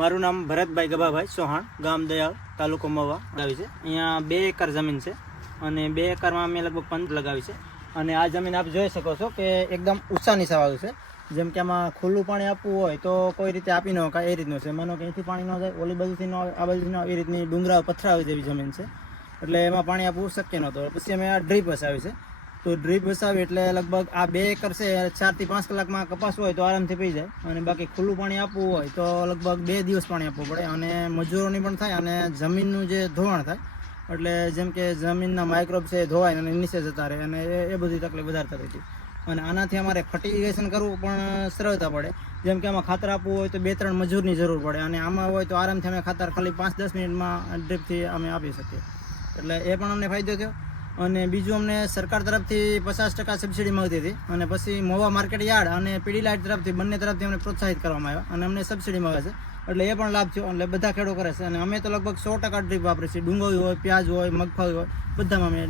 મારું નામ ભરતભાઈ ગભાભાઈ ચૌહાણ, ગામ દયાળ, તાલુકો મવા લગાવી છે. અહીંયા 2 એકર જમીન છે અને 2 એકરમાં અમે લગભગ 15 લગાવી છે. અને આ જમીન આપ જોઈ શકો છો કે એકદમ ઊંચા નીચાવાળું છે. જેમ કે આમાં ખુલ્લું પાણી આપવું હોય તો કોઈ રીતે આપી ન શકાય એ રીતનું છે. માનો કે અહીંથી પાણી ન જાય, ઓલી બાજુથી ન આ બાજુથી ન, એ રીતની ડુંગરા પથરાવ જેવી જમીન છે. એટલે એમાં પાણી આપવું શક્ય નહોતું. પછી અમે આ ડ્રીપ વસાવી છે. તો ડ્રીપ વસાવી એટલે લગભગ આ 2 એકર છે, 4 થી 5 કલાકમાં કપાસ હોય તો આરામથી પી જાય. અને બાકી ખુલ્લું પાણી આપવું હોય તો લગભગ 2 દિવસ પાણી આપવું પડે. અને મજૂરોની પણ થાય અને જમીનનું જે ધોવાણ થાય, એટલે જેમ કે જમીનના માઇક્રોબ છે એ ધોવાય અને નીચે જતા રહે, અને એ બધી તકલીફ વધારે થતી હતી. અને આનાથી અમારે ફર્ટિલાઇઝેશન કરવું પણ સરળતા પડે. જેમ કે આમાં ખાતર આપવું હોય તો 2-3 મજૂરની જરૂર પડે, અને આમાં હોય તો આરામથી અમે ખાતર ખાલી 5-10 મિનિટમાં ડ્રીપથી અમે આપી શકીએ. એટલે એ પણ અમને ફાયદો થયો. અને બીજું અમને સરકાર તરફથી 50% સબસિડી મળતી હતી, અને પછી મોવા માર્કેટ યાર્ડ અને પીડીલાઇટ તરફથી બંને તરફથી અમને પ્રોત્સાહિત કરવામાં આવ્યા અને અમને સબસિડી મળે છે. એટલે એ પણ લાભ થયો. એટલે બધા ખેડૂતો કરે છે. અને અમે તો લગભગ 100% ડ્રીપ વાપરીએ છીએ. ડુંગળી હોય, પ્યાજ હોય, મગફળી હોય, બધામાં અમે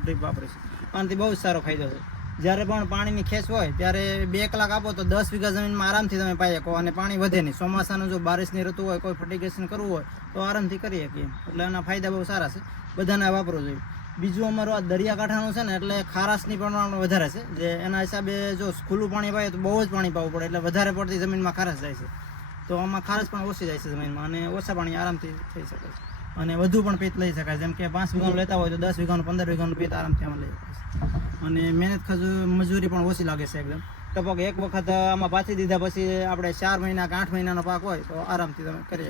ડ્રીપ વાપરીએ છીએ. આનાથી બહુ જ સારો ફાયદો છે. જ્યારે પણ પાણીની ખેંચ હોય ત્યારે 2 કલાક આપો તો 10 વીઘા જમીનમાં આરામથી તમે પાઈ શકો, અને પાણી વધે નહીં. ચોમાસાનું જો બારિશની ઋતુ હોય, કોઈ ફર્ટિગેશન કરવું હોય તો આરામથી કરી શકીએ. એટલે એના ફાયદા બહુ સારા છે, બધાને વાપરવું જોઈએ. બીજું અમારું આ દરિયાકાંઠાનું છે ને, એટલે ખારાશની પ્રમાણ વધારે છે. જે એના હિસાબે જો ખુલ્લું પાણી પાઈએ તો બહુ જ પાણી પાવું પડે, એટલે વધારે પડતી જમીનમાં ખારાશ જાય છે. તો આમાં ખારાશ પણ ઓછી જાય છે જમીનમાં, અને ઓછા પાણી આરામથી થઈ શકે છે. અને વધુ પણ પીત લઈ શકાય. જેમ કે 5 વીઘાનું લેતા હોય તો 10 વીઘાનું, 15 વીઘાનું પીત આરામથી આમાં લઈ શકાય છે. અને મહેનત મજૂરી પણ ઓછી લાગે છે એકદમ. ટપક એક વખત આમાં પાછી દીધા પછી આપણે 4 મહિના કે 8 મહિનાનો પાક હોય તો આરામથી તમે કરી શકો.